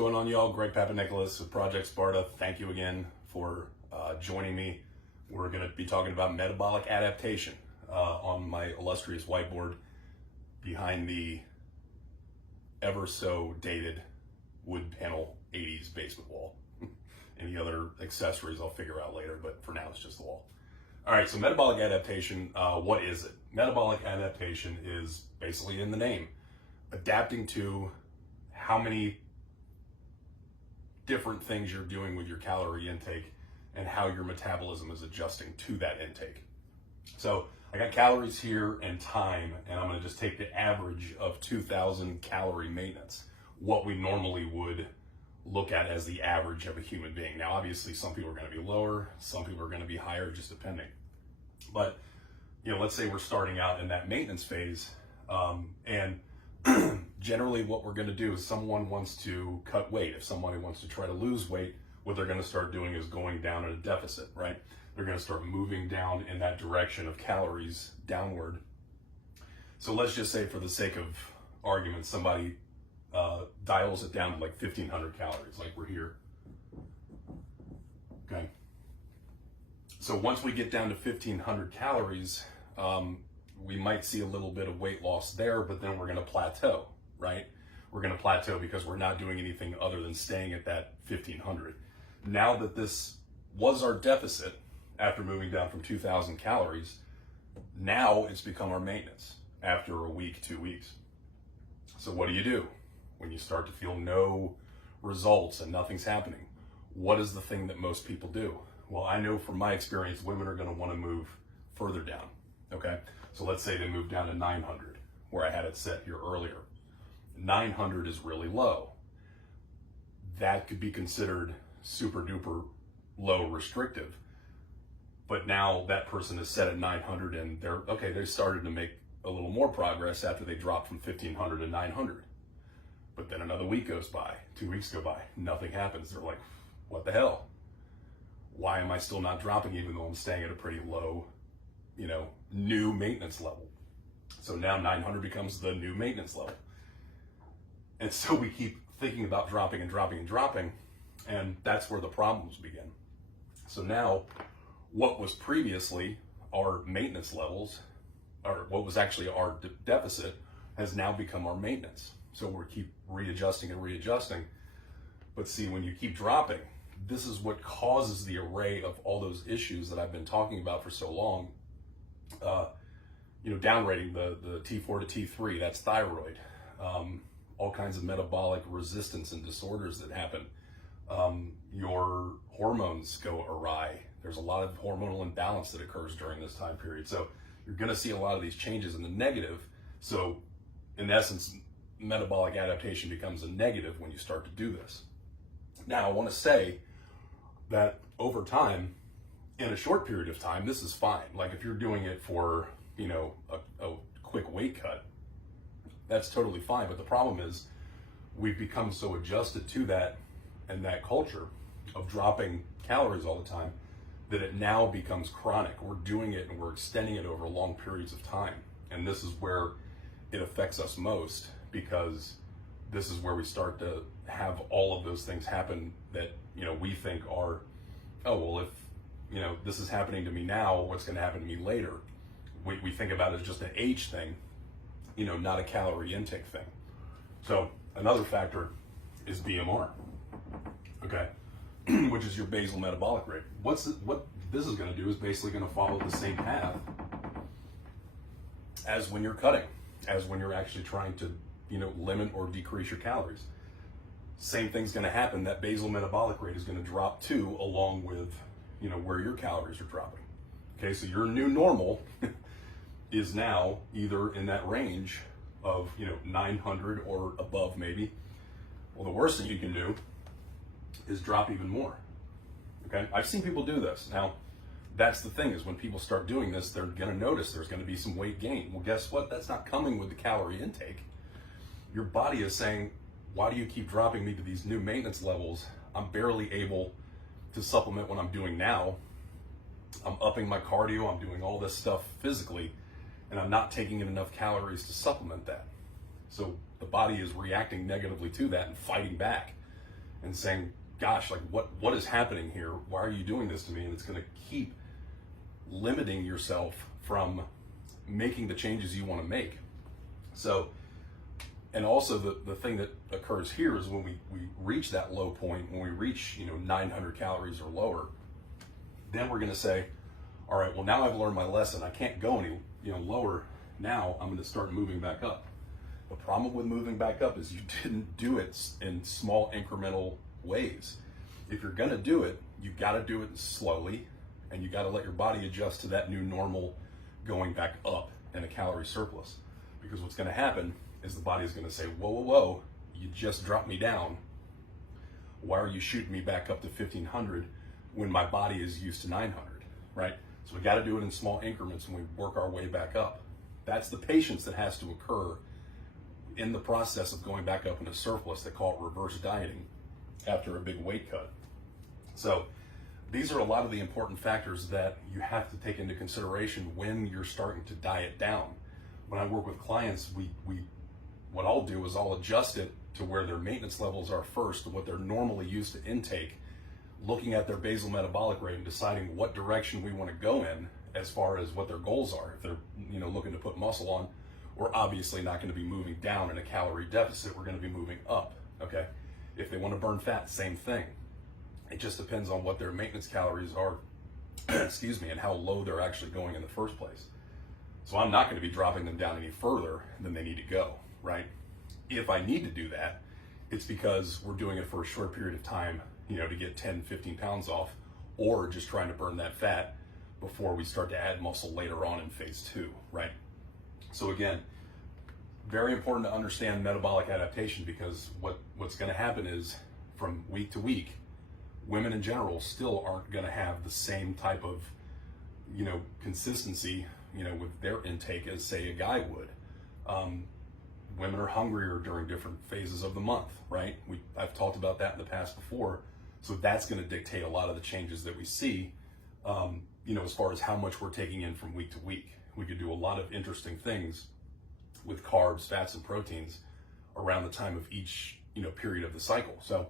going on, y'all? Greg Papanicholas with Project Sparta. Thank you again for joining me. We're going to be talking about metabolic adaptation on my illustrious whiteboard behind the ever so dated wood panel 80s basement wall. Any other accessories I'll figure out later, but for now it's just the wall. All right, so metabolic adaptation, what is it? Metabolic adaptation is basically in the name, adapting to how many different things you're doing with your calorie intake and how your metabolism is adjusting to that intake. So I got calories here and time, and I'm gonna just take the average of 2,000 calorie maintenance, what we normally would look at as the average of a human being. Now, obviously some people are gonna be lower, some people are gonna be higher, just depending. But, you know, let's say we're starting out in that maintenance phase, and generally what we're going to do is someone wants to cut weight. If somebody wants to try to lose weight, what they're going to start doing is going down in a deficit, right? They're going to start moving down in that direction of calories downward. So let's just say, for the sake of argument, somebody dials it down to like 1,500 calories, like we're here. Okay. So once we get down to 1,500 calories, we might see a little bit of weight loss there, but then we're going to plateau, right? We're going to plateau because we're not doing anything other than staying at that 1,500. Now that this was our deficit after moving down from 2,000 calories, now it's become our maintenance after a week, 2 weeks. So what do you do when you start to feel no results and nothing's happening? What is the thing that most people do? Well, I know from my experience, women are going to want to move further down, okay? So let's say they move down to 900, where I had it set here earlier. 900 is really low. That could be considered super duper low restrictive. But now that person is set at 900 and they started to make a little more progress after they dropped from 1,500 to 900. But then another week goes by, 2 weeks go by, nothing happens. They're like, what the hell? Why am I still not dropping even though I'm staying at a pretty low, new maintenance level? So now 900 becomes the new maintenance level. And so we keep thinking about dropping and dropping and dropping, and that's where the problems begin. So now what was previously our maintenance levels, or what was actually our deficit, has now become our maintenance. So we keep readjusting and readjusting. But see, when you keep dropping, this is what causes the array of all those issues that I've been talking about for so long. Downrating the T4 to T3, that's thyroid. All kinds of metabolic resistance and disorders that happen. Your hormones go awry. There's a lot of hormonal imbalance that occurs during this time period. So you're gonna see a lot of these changes in the negative. So in essence, metabolic adaptation becomes a negative when you start to do this. Now, I wanna say that over time, in a short period of time, this is fine. Like if you're doing it for, a quick weight cut, that's totally fine. But the problem is we've become so adjusted to that and that culture of dropping calories all the time that it now becomes chronic. We're doing it and we're extending it over long periods of time. And this is where it affects us most, because this is where we start to have all of those things happen that, we think are, oh, well, if, this is happening to me now, what's going to happen to me later? We think about it as just an age thing, not a calorie intake thing. So another factor is BMR, okay, which is your basal metabolic rate. What this is going to do is basically going to follow the same path as when you're cutting, as when you're actually trying to, limit or decrease your calories. Same thing's going to happen. That basal metabolic rate is going to drop too, along with, where your calories are dropping. Okay, so your new normal is now either in that range of 900 or above maybe. Well, the worst thing you can do is drop even more. Okay, I've seen people do this. Now, that's the thing, is when people start doing this, they're going to notice there's going to be some weight gain. Well, guess what? That's not coming with the calorie intake. Your body is saying, why do you keep dropping me to these new maintenance levels? I'm barely able to supplement what I'm doing now. I'm upping my cardio, I'm doing all this stuff physically, and I'm not taking in enough calories to supplement that. So the body is reacting negatively to that and fighting back. and saying, gosh, like what is happening here? Why are you doing this to me? And it's going to keep limiting yourself from making the changes you want to make. So, and also the thing that occurs here is when we reach that low point, when we reach, 900 calories or lower, then we're going to say, all right, well, now I've learned my lesson. I can't go any, lower. Now I'm going to start moving back up. The problem with moving back up is you didn't do it in small incremental ways. If you're going to do it, you got to do it slowly, and you got to let your body adjust to that new normal going back up in a calorie surplus. Because what's going to happen is the body is going to say, whoa, whoa, whoa, you just dropped me down. Why are you shooting me back up to 1500 when my body is used to 900, right? So we got to do it in small increments when we work our way back up. That's the patience that has to occur in the process of going back up into surplus. They call it reverse dieting after a big weight cut. So these are a lot of the important factors that you have to take into consideration when you're starting to diet down. When I work with clients, what I'll do is I'll adjust it to where their maintenance levels are first, to what they're normally used to intake, looking at their basal metabolic rate and deciding what direction we want to go in as far as what their goals are. If they're looking to put muscle on, we're obviously not going to be moving down in a calorie deficit. We're going to be moving up. Okay. If they want to burn fat, same thing. It just depends on what their maintenance calories are, excuse me, and how low they're actually going in the first place. So I'm not going to be dropping them down any further than they need to go, right? If I need to do that, it's because we're doing it for a short period of time, to get 10, 15 pounds off, or just trying to burn that fat before we start to add muscle later on in phase 2, right? So again, very important to understand metabolic adaptation, because what's going to happen is from week to week, women in general still aren't going to have the same type of, consistency, with their intake as, say, a guy would. Women are hungrier during different phases of the month, right? I've talked about that in the past before. So that's going to dictate a lot of the changes that we see, as far as how much we're taking in from week to week. We could do a lot of interesting things with carbs, fats, and proteins around the time of each, period of the cycle. So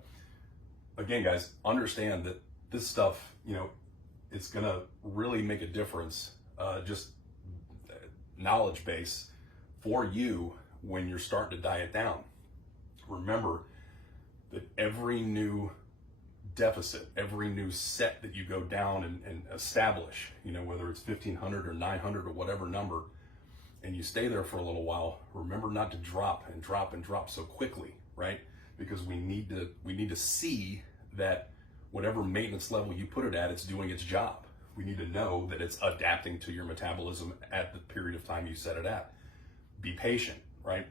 again, guys, understand that this stuff, it's going to really make a difference, just knowledge base for you when you're starting to diet down. Remember that every new deficit, every new set that you go down and establish, whether it's 1500 or 900 or whatever number, and you stay there for a little while, remember not to drop and drop and drop so quickly, right? Because we need to see that whatever maintenance level you put it at, it's doing its job. We need to know that it's adapting to your metabolism at the period of time you set it at. Be patient, right?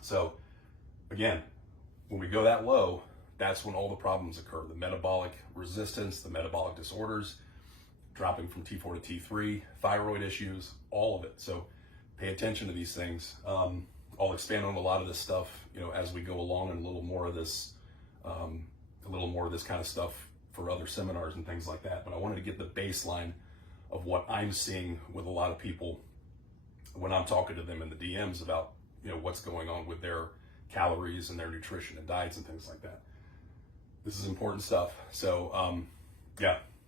So again, when we go that low, that's when all the problems occur. The metabolic resistance, the metabolic disorders, dropping from T4 to T3, thyroid issues, all of it. So pay attention to these things. I'll expand on a lot of this stuff, as we go along, and a little more of this kind of stuff for other seminars and things like that. But I wanted to get the baseline of what I'm seeing with a lot of people when I'm talking to them in the DMs about, what's going on with their calories and their nutrition and diets and things like that. This is important stuff. So,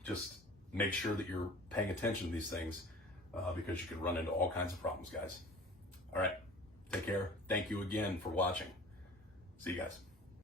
just make sure that you're paying attention to these things, because you can run into all kinds of problems, guys. All right, take care. Thank you again for watching. See you guys.